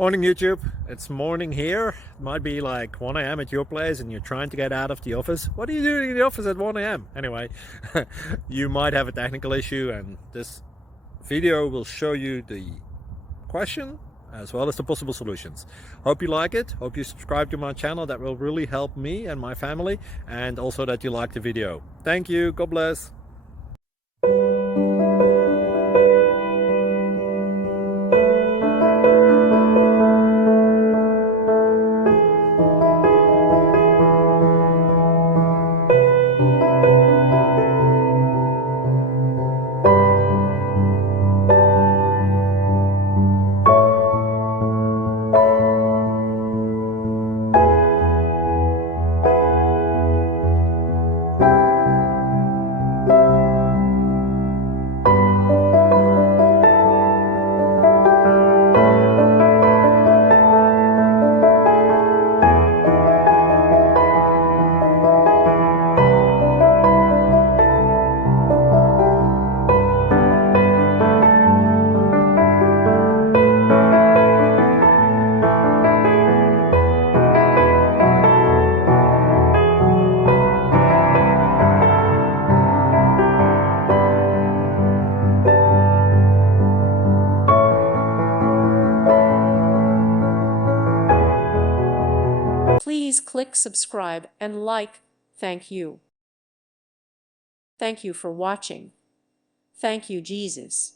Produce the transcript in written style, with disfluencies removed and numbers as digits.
Morning YouTube, it's morning here. It might be like 1 a.m. at your place and you're trying to get out of the office. What are you doing in the office at 1 a.m.? Anyway, you might have a technical issue and this video will show you the question as well as the possible solutions. Hope you like it, hope you subscribe to my channel. That will really help me and my family, and also that you like the video. Thank you, God bless. Please click subscribe and like. Thank you. Thank you for watching. Thank you, Jesus.